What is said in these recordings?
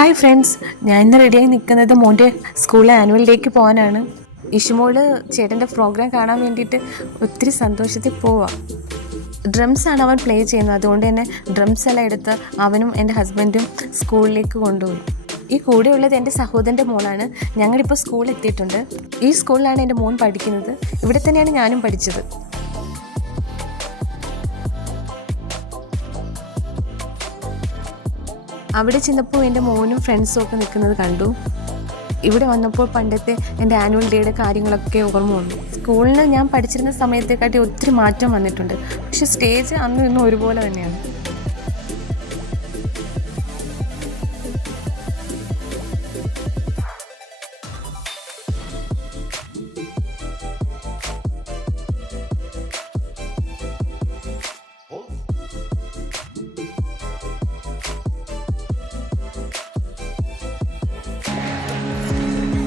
Hi friends, ഞാൻ ഇന്ന് റെഡിയായി നിൽക്കുന്നത് മോൻ്റെ സ്കൂളിലെ ആനുവൽ ഡേക്ക് പോകാനാണ്. ഇഷുമോള് ചേട്ടൻ്റെ പ്രോഗ്രാം കാണാൻ വേണ്ടിയിട്ട് ഒത്തിരി സന്തോഷത്തിൽ പോവാം. ഡ്രംസാണ് അവൻ പ്ലേ ചെയ്യുന്നത്. അതുകൊണ്ട് തന്നെ ഡ്രംസ് എല്ലാം എടുത്ത് അവനും എൻ്റെ ഹസ്ബൻഡും സ്കൂളിലേക്ക് കൊണ്ടുപോയി. ഈ കൂടെയുള്ളത് എൻ്റെ സഹോദരൻ്റെ മോളാണ്. ഞങ്ങളിപ്പോൾ സ്കൂളിൽ എത്തിയിട്ടുണ്ട്. ഈ സ്കൂളിലാണ് എൻ്റെ മോൻ പഠിക്കുന്നത്. ഇവിടെ തന്നെയാണ് ഞാനും പഠിച്ചത്. അവിടെ ചെന്നപ്പോൾ എൻ്റെ മോനും ഫ്രണ്ട്സും ഒക്കെ നിൽക്കുന്നത് കണ്ടു. ഇവിടെ വന്നപ്പോൾ പണ്ടത്തെ എൻ്റെ ആനുവൽ ഡേയുടെ കാര്യങ്ങളൊക്കെ ഓർമ്മ വന്നു. സ്കൂളിൽ ഞാൻ പഠിച്ചിരുന്ന സമയത്തെക്കാട്ടി ഒത്തിരി മാറ്റം വന്നിട്ടുണ്ട്. പക്ഷെ സ്റ്റേജ് അന്നും ഇന്നും ഒരുപോലെ തന്നെയാണ്.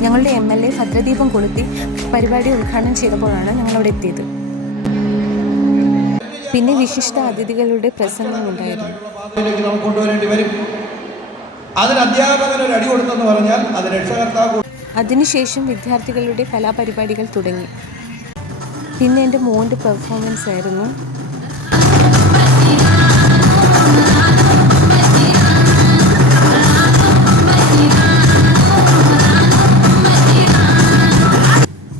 ഞങ്ങളുടെ MLA ഭദ്രദീപം കൊളുത്തി പരിപാടി ഉദ്ഘാടനം ചെയ്തപ്പോഴാണ് ഞങ്ങളവിടെ എത്തിയത്. പിന്നെ വിശിഷ്ട അതിഥികളുടെ പ്രസംഗം ഉണ്ടായിരുന്നു. അതിനുശേഷം വിദ്യാർത്ഥികളുടെ കലാപരിപാടികൾ തുടങ്ങി. പിന്നെ എൻ്റെ മോൻ്റെ പെർഫോമൻസ് ആയിരുന്നു.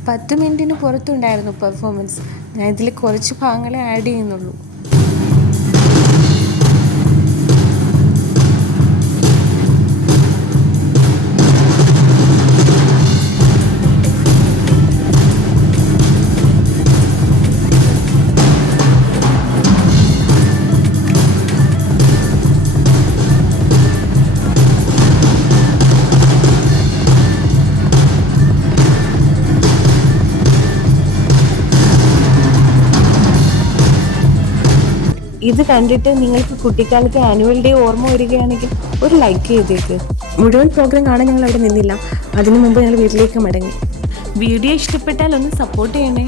പത്ത് മിനിറ്റിന് പുറത്തുണ്ടായിരുന്നു പെർഫോമൻസ്. ഞാൻ ഇതിൽ കുറച്ച് ഭാഗങ്ങളെ ആഡ് ചെയ്യുന്നുള്ളൂ. ഇത് കണ്ടിട്ട് നിങ്ങൾക്ക് കുട്ടിക്കാലത്തെ ആനുവൽ ഡേ ഓർമ്മ വരികയാണെങ്കിൽ ഒരു ലൈക്ക് ചെയ്തേക്ക്. മുഴുവൻ പ്രോഗ്രാം കാണാൻ ഞങ്ങൾ അവിടെ നിന്നില്ല. അതിനു മുമ്പ് ഞങ്ങൾ വീട്ടിലേക്ക് മടങ്ങി. വീഡിയോ ഇഷ്ടപ്പെട്ടാൽ ഒന്ന് സപ്പോർട്ട് ചെയ്യണേ.